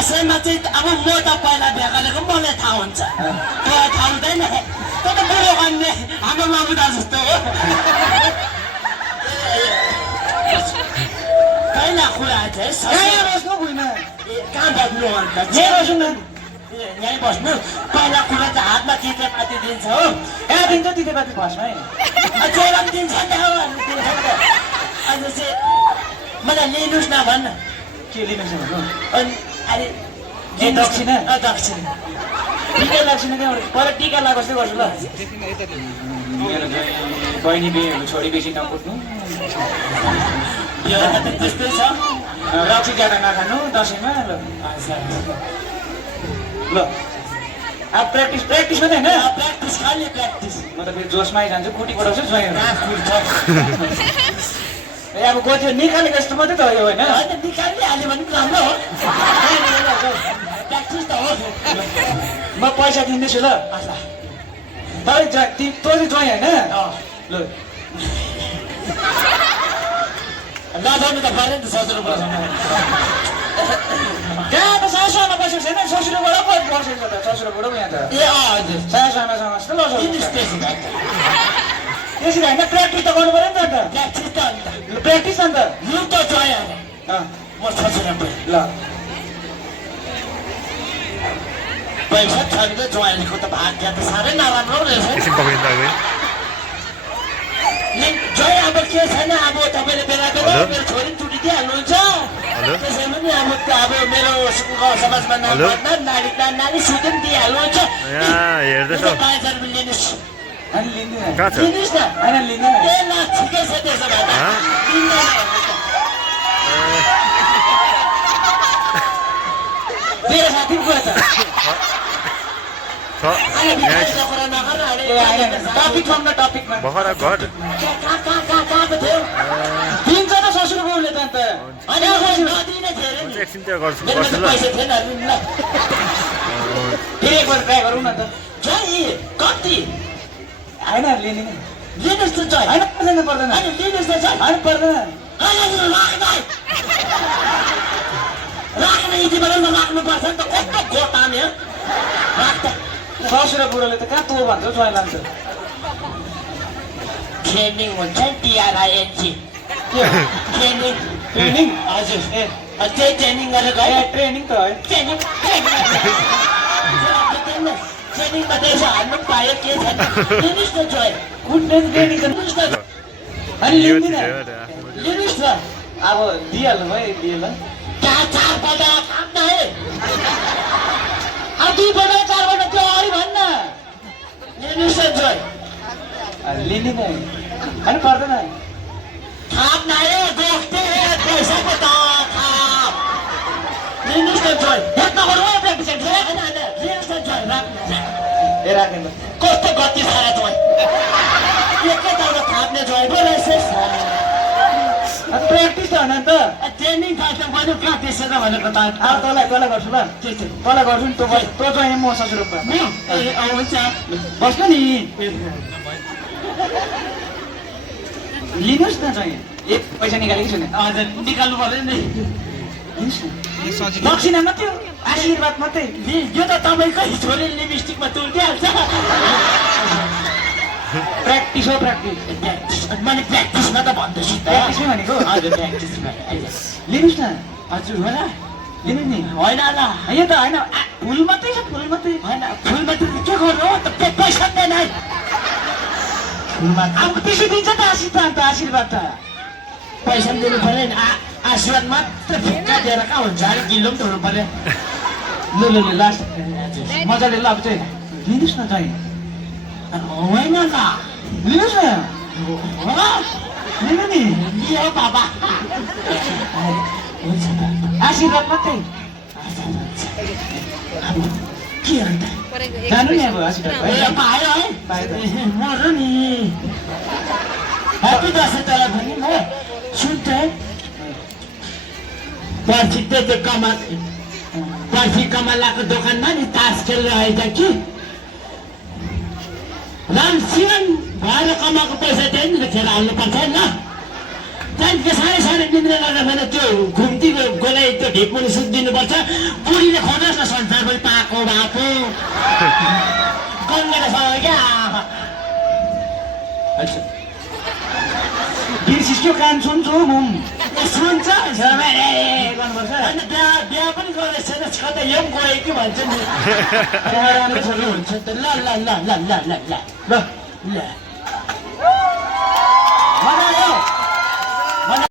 दसैँमा चाहिँ अब म त पहिला बिहा गरेको मलाई थाहा हुन्छ तँलाई थाहा हुँदैन त त बुढो भन्ने हाम्रो मामुदा जस्तो हो पहिला कुरा चाहिँ बस्नु भुइँमा कहाँ बस्नु अन्त बस्नु न यहीँ बस्नु पहिला कुरा चाहिँ हातमा तितेपाती दिन्छ हो दिन्छ तितेपाती फर्स्टमै चोला पनि दिन्छ नि हो दिन्छ नि त अनि चाहिँ मलाई लिनुहोस् न भन्न के लिनुहोस् भन्नु अनि अहिले ए दक्षिणा दक्षिणा टिका लाग्छिन त्यहाँबाट पहिला टिका लगाएको जस्तै गर्छु ल बहिनी बिहेहरू छोरी बेसी नकुट्नु यो त त्यस्तै छ रक्सी ज्यादा नखानु दसैँमा ल ल अब प्र्याक्टिस मात्रै होइन प्र्याक्टिस खालि प्र्याक्टिस म त फेरि जोसमै जान्छु कुटी पठाउँछु स्वयं ए अब गयो निकालेको जस्तो मात्रै त हो होइन निकालिहाल्यो भने पनि राम्रो हो प्र्याक्टिस त हो म पैसा दिँदैछु ल तपाईँ तँ चाहिँ ज्वाइँ होइन ल नजानु त पऱ्यो नि त ससुरो त्यहाँ त सासूआमा बसेको छैन ससुरोबाट पो बसेको छ त ससुरोबाट पो यहाँ त ए हजुर सासूआमासँग जस्तो ल त्यसरी त्यसरी होइन प्र्याक्टिस त गर्नु पऱ्यो नि त प्र्याक्टिस त अन्त प्र्याक्टिस अन्त लु त जोय म ससुरा ल पैसा छ नि त जोयको त भाग्य त साह्रै नराम्रो रहेछ जोय अब के छैन अब तपाईँले बेला बेला मेरो छोरी टुटिदिइहाल्नुहुन्छ त्यसैमा नि अब मेरो समाजमा नाम नारी सुधि पनि दिइहाल्नुहुन्छ 5,000 रुपियाँ लिनुहोस् लिनुहोस् न होइन लिँदैन ए ल ठिकै छ त्यसो भए त लिँदैन मेरो साथी पो छ टपिकमा दिन्छ त ससुरो बाउले त अन्त एकछिन त्यो गर्छु फेरि एकपल्ट ट्राई गरौँ न त कति होइन लिने लिनुहोस् त होइन पर्दैन पर्दैन लिनुहोस् त होइन पर्दैन राख्न यति बेला राख्नुपर्छ नि त कस्तो गोटाने ससुरो बुढोले त कहाँ तँ भन्छ ज्वाइँ लान्छ ट्रेनिङ हुन्छ नि TRING ट्रेनिङ ट्रेनिङ हजुर ए त्यही ट्रेनिङ गरेको है ट्रेनिङ त है ट्रेनिङमा त्यसो हाल्नु पायो के छैन लिनुहोस् न जोय कुट्ने ट्रेनिङ गर्नुहोस् न अनि लिँदिनँ लिनुहोस् न अब दिइहाल्नु भयो दिएला चारपल्ट खान्न है अब 2 पल्ट 4 पल्ट त्यो अगाडि भन्न लिनुहोस् न जोय लिने नै होइन पर्दैन खाप्न है गोख्टे पैसाको त खाप लिनुहोस् न जोय हेर्न गर्नु है प्र्याक्टिस लिनुहोस् न जोय राख्नु ए राखेन कस्तो गति छ जोय एकैताल थाप्ने जोय पो रहेछ प्र्याक्टिस त होइन त ट्रेनिङ खान्छ मैले कहाँ त्यसो त भनेको त अब तँलाई गर्छु ल के छ तँलाई गर्छु नि तँ चाहिँ म ससुरोमा हुन्छ बस्नु नि लिनुहोस् न चाहिँ एक पैसा निकालेको छैन हजुर निकाल्नु पर्यो नि दक्षिणा मात्रै हो आशीर्वाद मात्रै यो त तपाईँकै छोरी लिपस्टिकमा तुल्दिहाल्छ प्र्याक्टिस हो प्र्याक्टिस मैले प्र्याक्टिसमा त भन्दैछु त प्र्याक्टिसमै भनेको हजुर प्र्याक्टिसमा लिनुहोस् न हजुर हो र लिनु नि होइन ल यो त होइन फुल मात्रै छ फुल मात्रै होइन फुल मात्रै के गर्नु हो त पैसा दिएन अब त्यसो दिन्छ त आशीर्वाद त पैसा पनि दिनु पऱ्यो नि आशीर्वाद मात्र फिक्का दिएर कहाँ हुन्छ अलिक गिलो पनि त हुनु पऱ्यो ल लास्ट मजाले ल अब चाहिँ लिनुहोस् न चाहिँ होइन ल लिनुहोस् न लिनु नि लियो बाबा आशीर्वाद मात्रै के अन्त जानु नि अब आशीर्वाद पायो है मर नि ह्याप्पी दसैँ तँलाई भने म सुन्छ पर्सि त्यो पर्सि कमलाको दोकानमा नि तास खेलेर आइज कि रामसिंहन भएर कमाएको पैसा त्यही नि खेर हाल्नुपर्छ होइन त्यहाँदेखि साह्रै निन्द्रा गर्दा फेरि त्यो घुम्ती गोलाई त्यो ढिपमुनि सुत्दिनुपर्छ बुढीले छोरासँग क्या गिर सिस्क्यो कान सुन्छु मुम सुन्छ गर्नुपर्छ अनि बिहा पनि गरेको छैन कतै यो पनि गयो कि भन्छ नि राम्रो छ कि हुन्छ त ल ल ल ल ल ल ल ल ल